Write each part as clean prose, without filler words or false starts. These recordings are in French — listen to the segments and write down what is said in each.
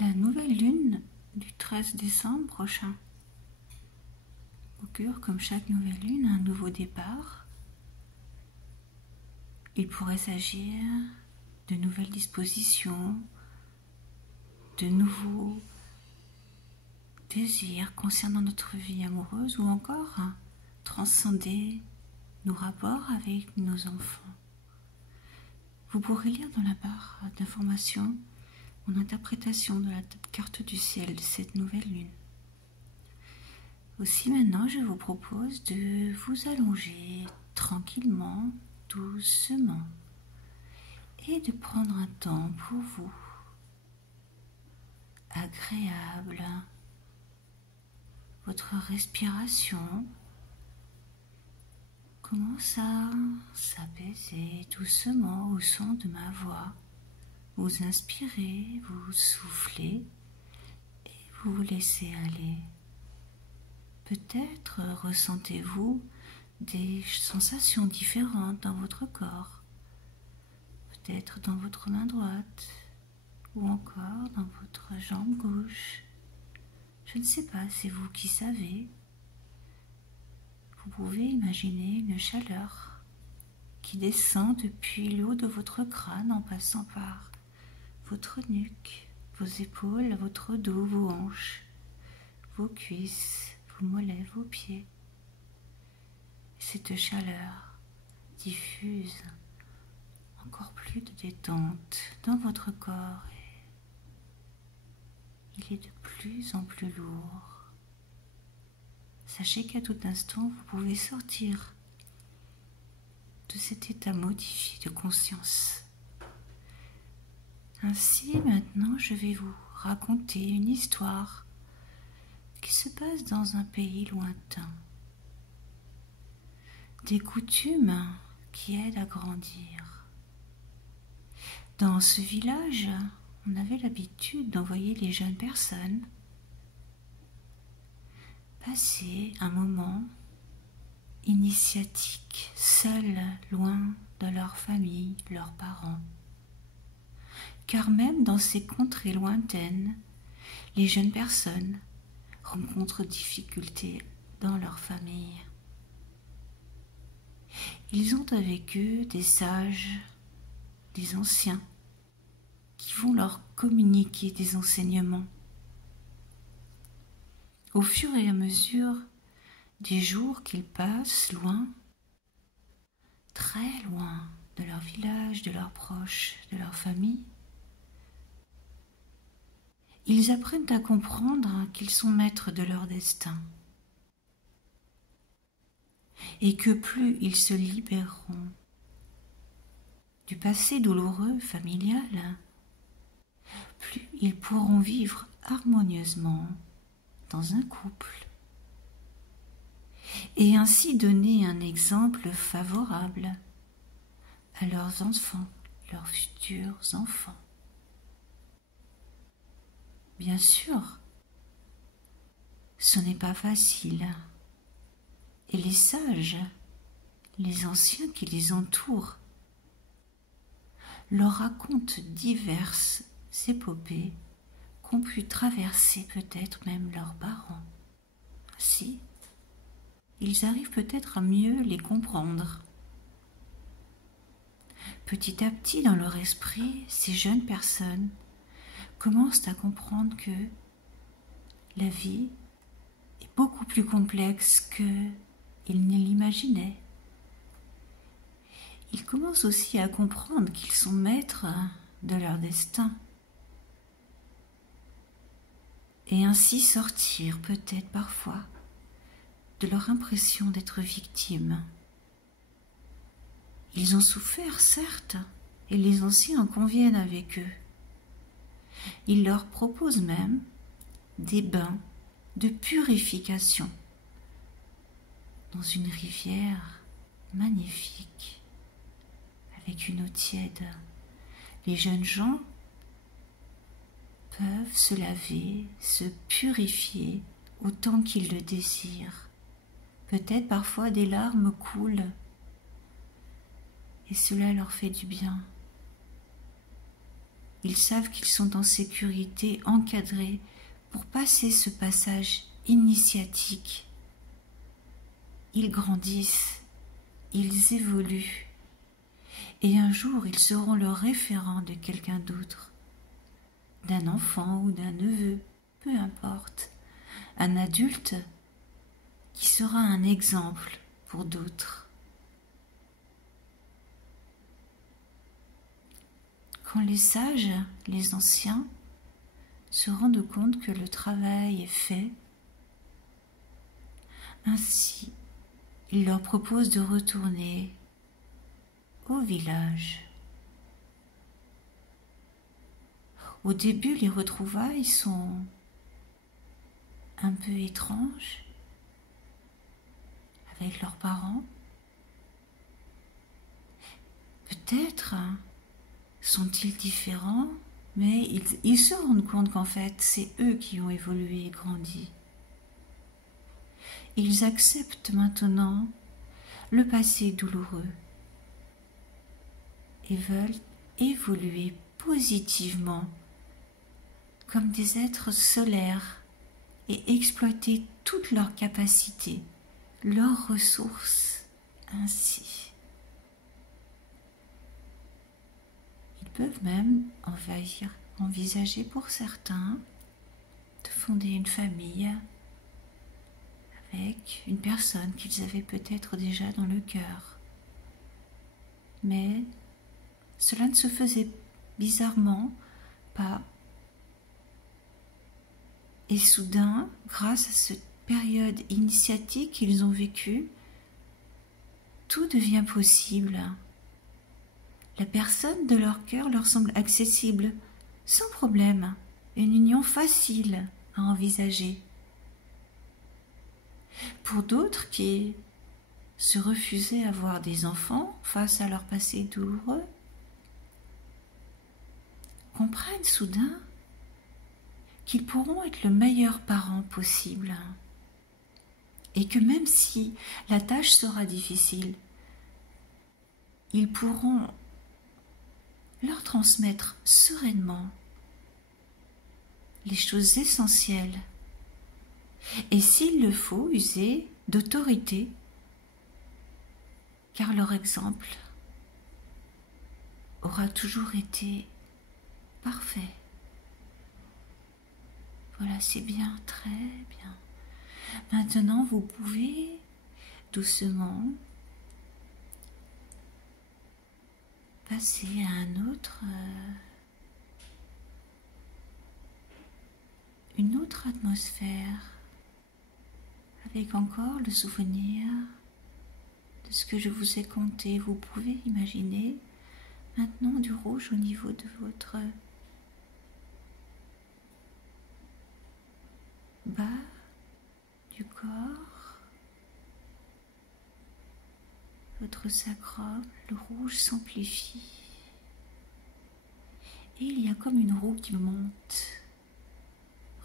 la nouvelle lune du 13 décembre prochain augure, comme chaque nouvelle lune, un nouveau départ. Il pourrait s'agir de nouvelles dispositions, de nouveaux désirs concernant notre vie amoureuse ou encore transcender nos rapports avec nos enfants. Vous pourrez lire dans la barre d'informations mon interprétation de la carte du ciel de cette nouvelle lune. Aussi maintenant, je vous propose de vous allonger tranquillement, doucement, et de prendre un temps pour vous, agréable. Votre respiration commence à s'apaiser doucement au son de ma voix. Vous inspirez, vous soufflez et vous vous laissez aller. Peut-être ressentez-vous des sensations différentes dans votre corps, peut-être dans votre main droite ou encore dans votre jambe gauche. Je ne sais pas, c'est vous qui savez. Vous pouvez imaginer une chaleur qui descend depuis le haut de votre crâne en passant par votre nuque, vos épaules, votre dos, vos hanches, vos cuisses, vos mollets, vos pieds. Cette chaleur diffuse encore plus de détente dans votre corps et il est de plus en plus lourd. Sachez qu'à tout instant, vous pouvez sortir de cet état modifié de conscience. Ainsi, maintenant, je vais vous raconter une histoire qui se passe dans un pays lointain. Des coutumes qui aident à grandir. Dans ce village, on avait l'habitude d'envoyer les jeunes personnes passer un moment initiatique, seuls, loin de leur famille, leurs parents. Car même dans ces contrées lointaines, les jeunes personnes rencontrent difficultés dans leur famille. Ils ont avec eux des sages, des anciens, qui vont leur communiquer des enseignements. Au fur et à mesure des jours qu'ils passent loin, très loin de leur village, de leurs proches, de leur famille, ils apprennent à comprendre qu'ils sont maîtres de leur destin et que plus ils se libéreront du passé douloureux familial, plus ils pourront vivre harmonieusement dans un couple et ainsi donner un exemple favorable à leurs enfants, leurs futurs enfants. Bien sûr, ce n'est pas facile et les sages, les anciens qui les entourent, leur racontent diverses épopées qu'ont pu traverser peut-être même leurs parents. Ainsi, ils arrivent peut-être à mieux les comprendre. Petit à petit, dans leur esprit, ces jeunes personnes commencent à comprendre que la vie est beaucoup plus complexe qu'ils ne l'imaginaient. Ils commencent aussi à comprendre qu'ils sont maîtres de leur destin et ainsi sortir peut-être parfois de leur impression d'être victimes. Ils ont souffert, certes, et les anciens en conviennent avec eux. Ils leur proposent même des bains de purification dans une rivière magnifique avec une eau tiède. Les jeunes gens peuvent se laver, se purifier autant qu'ils le désirent. Peut-être parfois des larmes coulent et cela leur fait du bien. Ils savent qu'ils sont en sécurité, encadrés, pour passer ce passage initiatique. Ils grandissent, ils évoluent, et un jour ils seront le référent de quelqu'un d'autre, d'un enfant ou d'un neveu, peu importe, un adulte qui sera un exemple pour d'autres. Quand les sages, les anciens, se rendent compte que le travail est fait, ainsi, ils leur proposent de retourner au village. Au début, les retrouvailles sont un peu étranges avec leurs parents. Peut-être sont-ils différents, mais ils se rendent compte qu'en fait, c'est eux qui ont évolué et grandi. Ils acceptent maintenant le passé douloureux et veulent évoluer positivement comme des êtres solaires et exploiter toutes leurs capacités, leurs ressources ainsi. Ils peuvent même envisager pour certains de fonder une famille avec une personne qu'ils avaient peut-être déjà dans le cœur. Mais cela ne se faisait bizarrement pas. Et soudain, grâce à cette période initiatique qu'ils ont vécue, tout devient possible. La personne de leur cœur leur semble accessible, sans problème, une union facile à envisager. Pour d'autres qui se refusaient à avoir des enfants face à leur passé douloureux, comprennent soudain qu'ils pourront être le meilleur parent possible et que même si la tâche sera difficile, ils pourront leur transmettre sereinement les choses essentielles et s'il le faut, user d'autorité, car leur exemple aura toujours été parfait. Voilà, c'est bien, très bien. Maintenant, vous pouvez doucement passer à une autre atmosphère, avec encore le souvenir de ce que je vous ai conté. Vous pouvez imaginer maintenant du rouge au niveau de votre bas du corps, votre sacrum, le rouge s'amplifie et il y a comme une roue qui monte.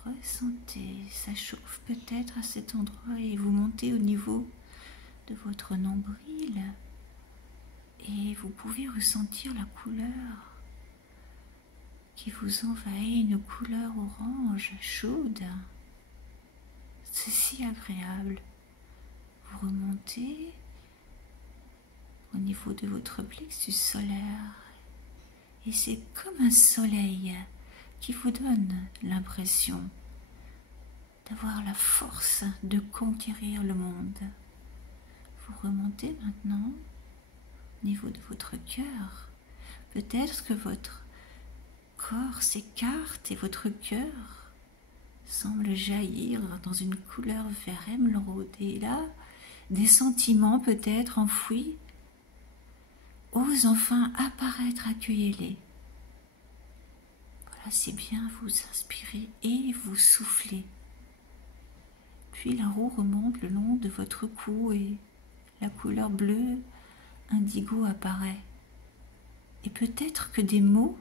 Ressentez, ça chauffe peut-être à cet endroit et vous montez au niveau de votre nombril et vous pouvez ressentir la couleur qui vous envahit, une couleur orange chaude. C'est si agréable. Vous remontez au niveau de votre plexus solaire et c'est comme un soleil qui vous donne l'impression d'avoir la force de conquérir le monde. Vous remontez maintenant au niveau de votre cœur. Peut-être que votre corps s'écarte et votre cœur semble jaillir dans une couleur vert émeraude. Et là, des sentiments peut-être enfouis osent enfin apparaître, accueillez-les. Voilà, c'est bien, vous inspirez et vous soufflez. Puis la roue remonte le long de votre cou et la couleur bleue indigo apparaît. Et peut-être que des mots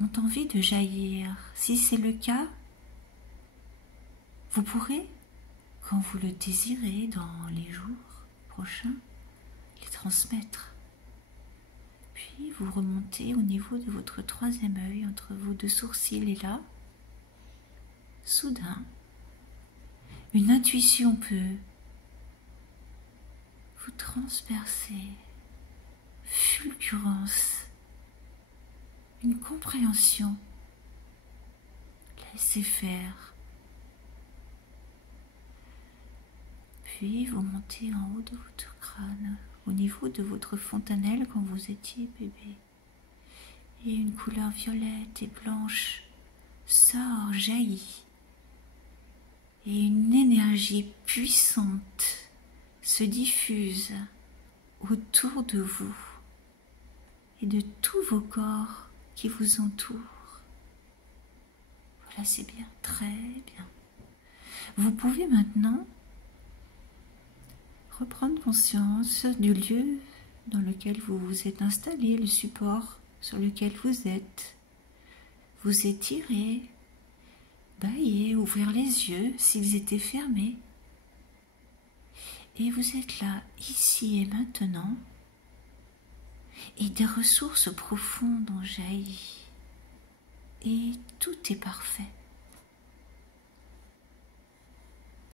ont envie de jaillir. Si c'est le cas, vous pourrez, quand vous le désirez, dans les jours prochains, les transmettre. Puis vous remontez au niveau de votre troisième œil, entre vos deux sourcils, et là, soudain, une intuition peut vous transpercer, fulgurance, une compréhension, laissez faire. Puis vous montez en haut de votre crâne, au niveau de votre fontanelle quand vous étiez bébé. Et une couleur violette et blanche sort, jaillit. Et une énergie puissante se diffuse autour de vous et de tous vos corps qui vous entourent. Voilà, c'est bien, très bien. Vous pouvez maintenant reprendre conscience du lieu dans lequel vous vous êtes installé, le support sur lequel vous êtes. Vous étirez, bâiller, ouvrir les yeux s'ils étaient fermés. Et vous êtes là, ici et maintenant, et des ressources profondes ont jailli. Et tout est parfait.